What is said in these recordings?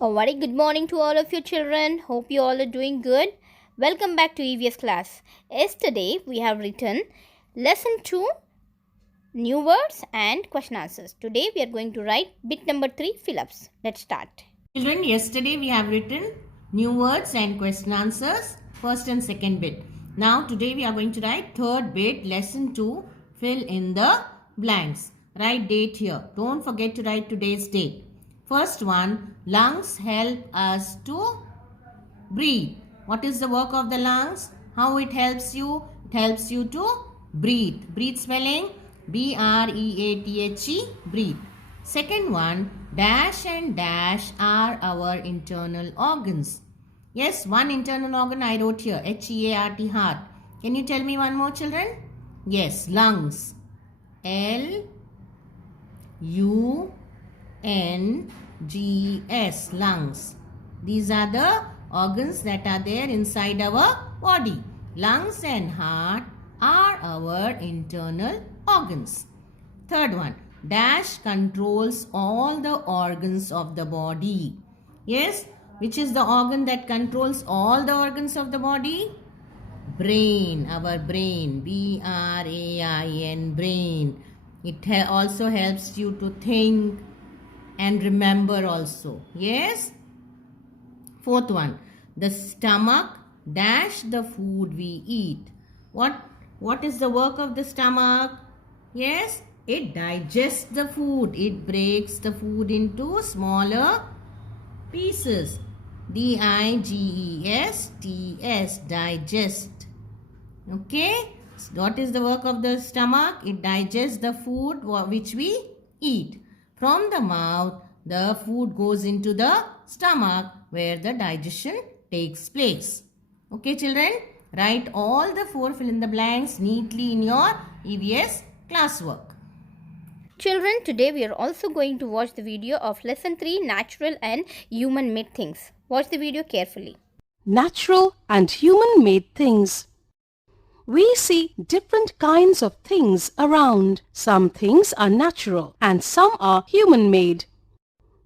A very good morning to all of you children. Hope you all are doing good. Welcome back to EVS class. Yesterday we have written lesson 2 new words and question answers. Today we are going to write bit number 3 fill-ups. Let's start. Children, yesterday we have written new words and question answers, first and second bit. Now today we are going to write third bit, lesson 2, fill in the blanks. Write date here. Don't forget to write today's date. First one, lungs help us to breathe. What is the work of the lungs? How it helps you? It helps you to breathe. Breathe spelling B-R-E-A-T-H-E, breathe. Second one, dash and dash are our internal organs. Yes, one internal organ I wrote here, H-E-A-R-T, heart. Can you tell me one more, children? Yes, lungs. L-U-N-G-S, lungs. These are the organs that are there inside our body. Lungs and heart are our internal organs. Third one, dash controls all the organs of the body. Yes, which is the organ that controls all the organs of the body? Brain, our brain, B-R-A-I-N, brain. It also helps you to think and remember also. Yes. Fourth one, the stomach dash the food we eat. What is the work of the stomach? Yes, it digests the food. It breaks the food into smaller pieces. D-I-G-E-S-T-S, digest. Okay, so what is the work of the stomach? It digests the food which we eat. From the mouth, the food goes into the stomach where the digestion takes place. Okay, children, write all the 4 fill in the blanks neatly in your EVS classwork. Children, today we are also going to watch the video of lesson 3 natural and human made things. Watch the video carefully. Natural and human-made things. We see different kinds of things around. Some things are natural and some are human-made.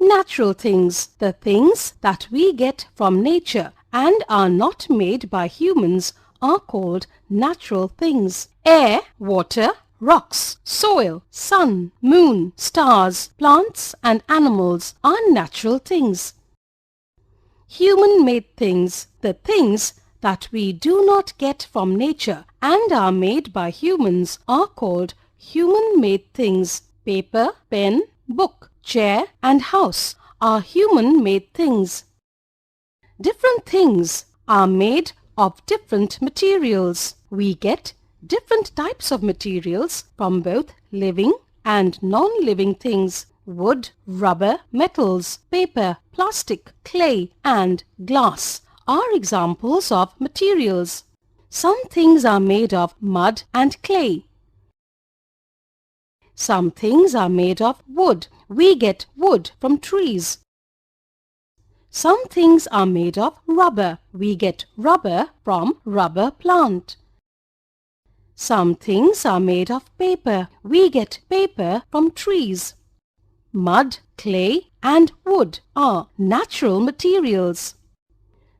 Natural things, the things that we get from nature and are not made by humans, are called natural things. Air, water, rocks, soil, sun, moon, stars, plants and animals are natural things. Human-made things, the things that we do not get from nature and are made by humans, are called human-made things. Paper, pen, book, chair and house are human-made things. Different things are made of different materials. We get different types of materials from both living and non-living things. Wood, rubber, metals, paper, plastic, clay and glass are examples of materials. Some things are made of mud and clay. Some things are made of wood. We get wood from trees. Some things are made of rubber. We get rubber from rubber plant. Some things are made of paper. We get paper from trees. Mud, clay and wood are natural materials.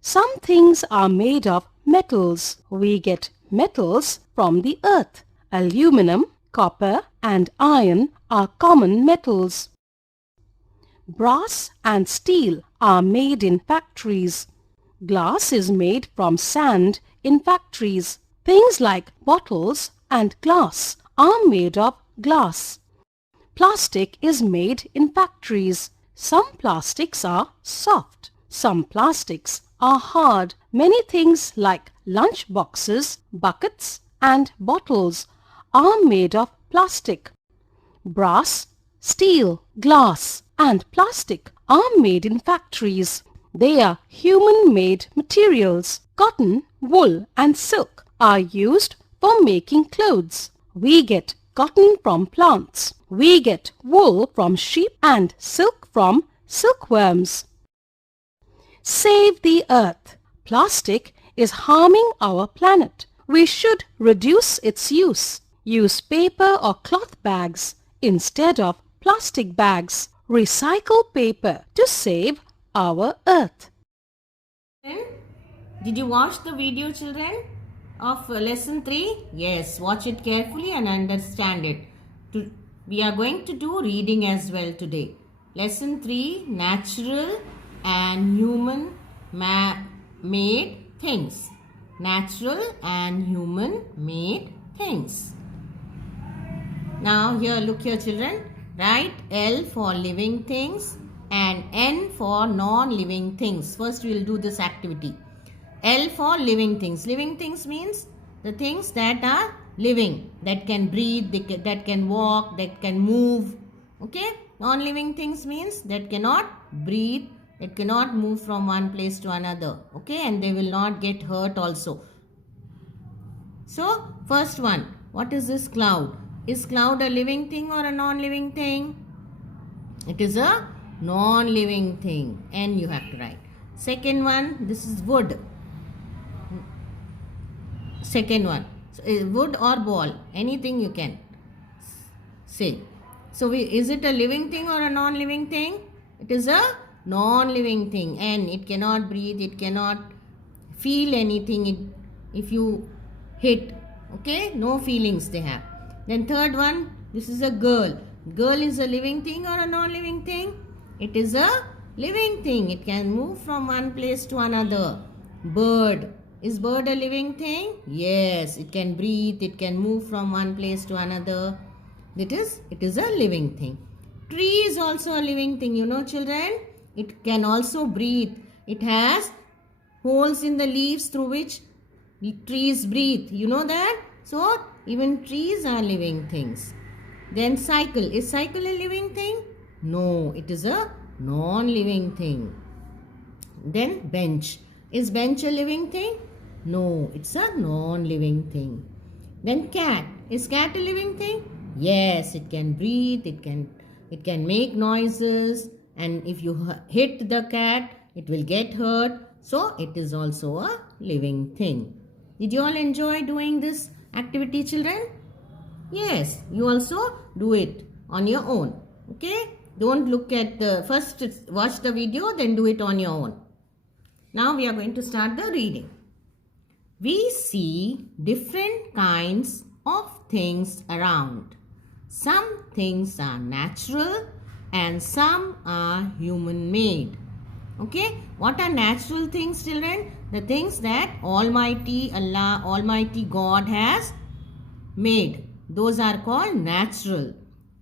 Some things are made of metals. We get metals from the earth. Aluminum, copper and iron are common metals. Brass and steel are made in factories. Glass is made from sand in factories. Things like bottles and glass are made of glass. Plastic is made in factories. Some plastics are soft. Some plastics are hard. Many things like lunch boxes, buckets and bottles are made of plastic. Brass, steel, glass and plastic are made in factories. They are human-made materials. Cotton, wool and silk are used for making clothes. We get cotton from plants. We get wool from sheep and silk from silkworms. Save the earth. Plastic is harming our planet. We should reduce its use. Use paper or cloth bags instead of plastic bags. Recycle paper to save our earth. Did you watch the video, children, of lesson 3? Yes, watch it carefully and understand it. We are going to do reading as well today. Lesson 3, natural and human made things. Natural and human made things. Now here, look here, children. Write L for living things and N for non-living things. First we will do this activity. L for living things. Living things means the things that are living, that can breathe, that can walk, that can move. Okay? Non-living things means that cannot breathe, it cannot move from one place to another. Okay? And they will not get hurt also. So, first one. What is this cloud? Is cloud a living thing or a non-living thing? It is a non-living thing. N you have to write. Second one, this is wood. Second one, so, wood or ball, anything you can say. So, is it a living thing or a non-living thing? It is a non-living thing, and it cannot breathe, it cannot feel anything if you hit. Okay, no feelings they have. Then third one, this is a girl. Girl is a living thing or a non-living thing? It is a living thing. It can move from one place to another. Bird. Is bird a living thing? Yes, it can breathe, it can move from one place to another. It is a living thing. Tree is also a living thing, you know, children. It can also breathe. It has holes in the leaves through which trees breathe. You know that? So, even trees are living things. Then cycle. Is cycle a living thing? No, it is a non-living thing. Then bench. Is bench a living thing? No, it's a non-living thing. Then cat. Is cat a living thing? Yes, it can breathe, it can make noises, and if you hit the cat, it will get hurt. So, it is also a living thing. Did you all enjoy doing this activity, children? Yes, you also do it on your own. Okay? Don't look at first watch the video, then do it on your own. Now we are going to start the reading. We see different kinds of things around. Some things are natural and some are human made. Okay? What are natural things, children? The things that Almighty Allah, Almighty God has made. Those are called natural.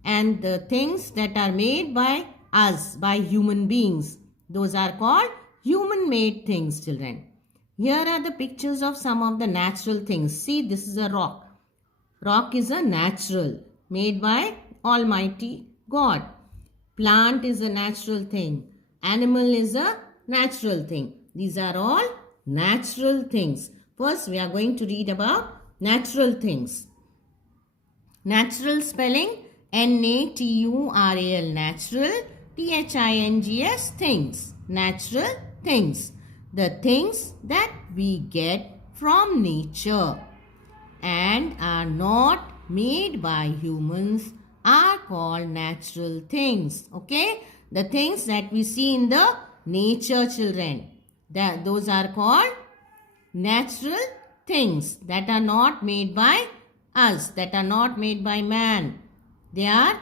And the things that are made by us, by human beings, those are called human made things, children. Here are the pictures of some of the natural things. See, this is a rock. Rock is a natural, made by Almighty God. Plant is a natural thing. Animal is a natural thing. These are all natural things. First, we are going to read about natural things. Natural spelling, N-A-T-U-R-A-L, natural, T-H-I-N-G-S, things. Natural things. The things that we get from nature and are not made by humans are called natural things. Okay? The things that we see in the nature, children, those are called natural things that are not made by us, that are not made by man. They are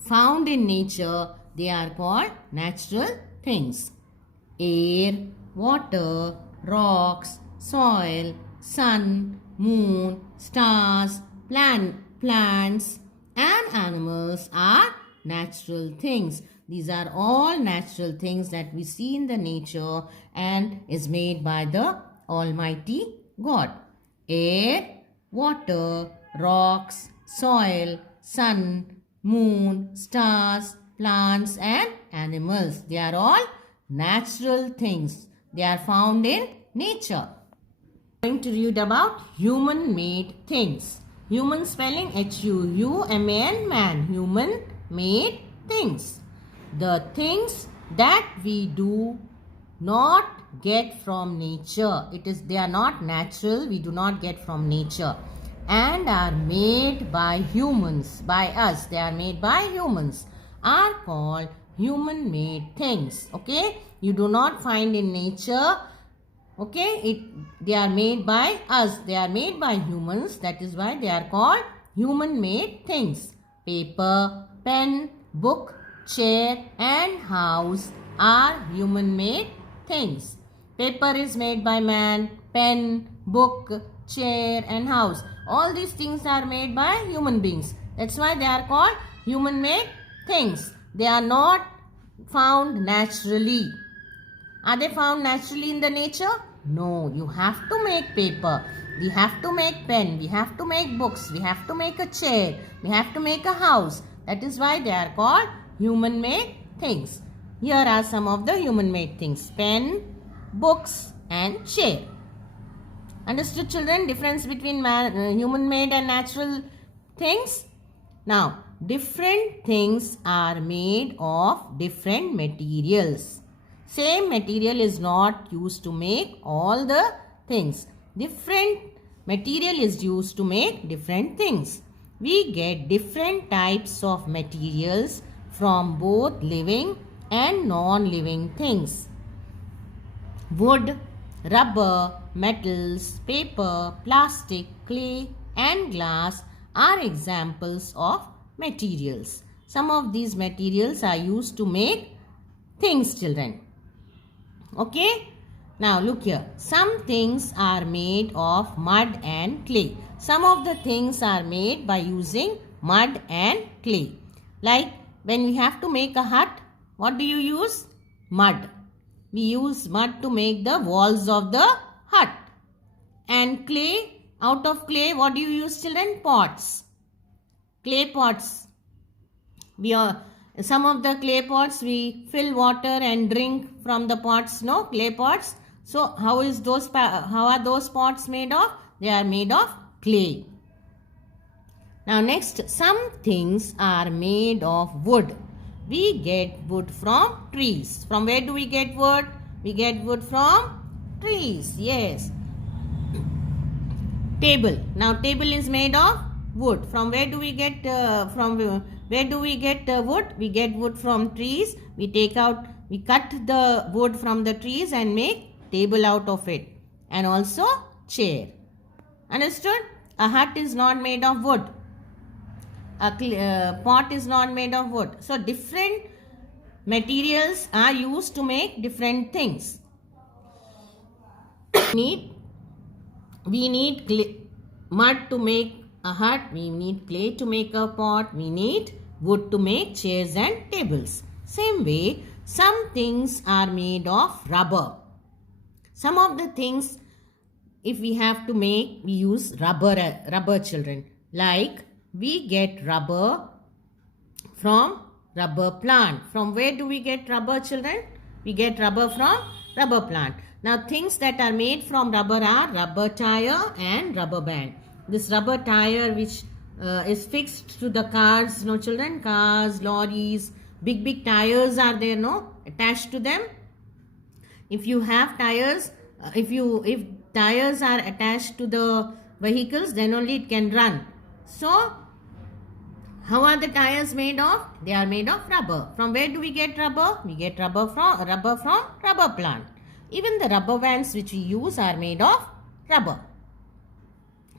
found in nature. They are called natural things. Air, water, rocks, soil, sun, moon, stars, plants and animals are natural things. These are all natural things that we see in the nature and is made by the Almighty God. Air, water, rocks, soil, sun, moon, stars, plants and animals. They are all natural things. They are found in nature. I am going to read about human made things. Human spelling H-U-U-M-A-N, man. Human made things. The things that we do not get from nature. They are not natural. We do not get from nature. And are made by humans. By us. They are made by humans. Are called human made things. Okay, you do not find in nature. Okay, they are made by us. They are made by humans. That is why they are called human made things. Paper, pen, book, chair and house are human made things. Paper is made by man, pen, book, chair and house. All these things are made by human beings. That's why they are called human made things. They are not found naturally. Are they found naturally in the nature? No, you have to make paper. We have to make pen. We have to make books. We have to make a chair. We have to make a house. That is why they are called human made things. Here are some of the human made things. Pen, books and chair. Understood, children? Difference between human made and natural things? Now, different things are made of different materials. Same material is not used to make all the things. Different material is used to make different things. We get different types of materials from both living and non-living things. Wood, rubber, metals, paper, plastic, clay and glass are examples of materials. Some of these materials are used to make things, children. Okay, now look here. Some things are made of mud and clay. Some of the things are made by using mud and clay. Like when we have to make a hut, what do you use? Mud. We use mud to make the walls of the hut. And clay, out of clay, what do you use, children? Pots. Clay pots. Some of the clay pots we fill water and drink from the pots, no? Clay pots. So how are those pots made of? They are made of clay. Now next, some things are made of wood. We get wood from trees. From where do we get wood? We get wood from trees. Yes. Table. Now table is made of wood. From where do we get wood? We get wood from trees. We cut the wood from the trees and make table out of it. And also chair. Understood? A hut is not made of wood. A pot is not made of wood. So different materials are used to make different things. We need mud to make a hut. We need clay to make a pot. We need wood to make chairs and tables. Same way, some things are made of rubber. Some of the things, if we have to make, we use rubber, children. Like we get rubber from rubber plant. From where do we get rubber, children? We get rubber from rubber plant. Now things that are made from rubber are rubber tire and rubber band. This rubber tire which is fixed to the cars, no children, cars, lorries, big tires are there, no, attached to them. If you have tires, if tires are attached to the vehicles, then only it can run. So how are the tires made of? They are made of rubber. From where do we get rubber? We get rubber from rubber plant. Even the rubber bands which we use are made of rubber.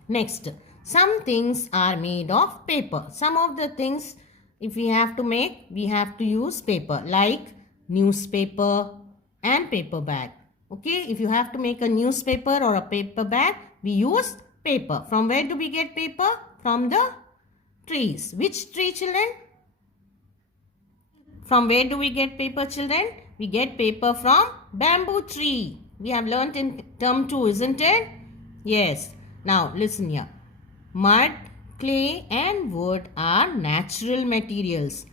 Next, some things are made of paper. Some of the things, if we have to make, we have to use paper, like newspaper and paper bag. Okay, if you have to make a newspaper or a paper bag, we use paper. From where do we get paper? From the trees. Which tree, children? From where do we get paper, children? We get paper from bamboo tree. We have learnt in term 2, isn't it? Yes. Now listen here. Mud, clay and wood are natural materials.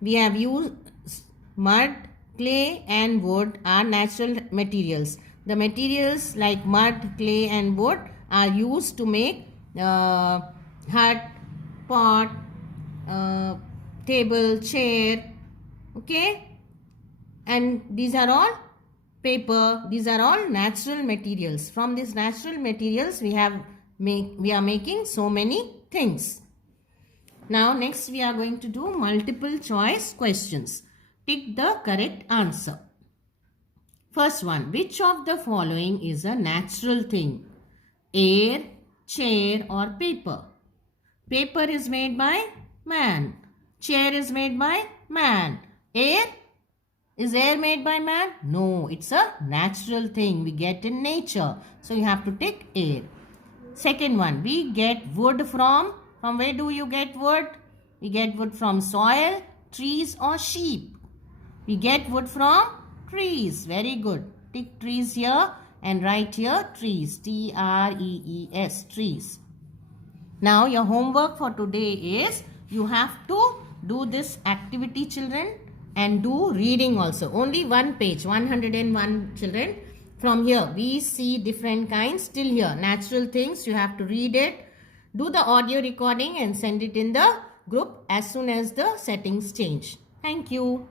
We have used mud, clay and wood are natural materials. The materials like mud, clay and wood are used to make hut, pot, table, chair. Okay? And these are all paper. These are all natural materials. From these natural materials we are making so many things. Now next we are going to do multiple choice questions. tick the correct answer. First one, which of the following is a natural thing? Air, chair or paper? Paper is made by man. Chair is made by man. Air? Is air made by man? No, it's a natural thing we get in nature. So you have to tick air. Second one, we get wood from where do you get wood? We get wood from soil, trees or sheep. We get wood from trees. Very good. Tick trees here and write here trees. T-R-E-E-S, trees. Now your homework for today is you have to do this activity, children, and do reading also. Only one page, 101 children. From here we see different kinds till here. Natural things, you have to read it. Do the audio recording and send it in the group as soon as the settings change. Thank you.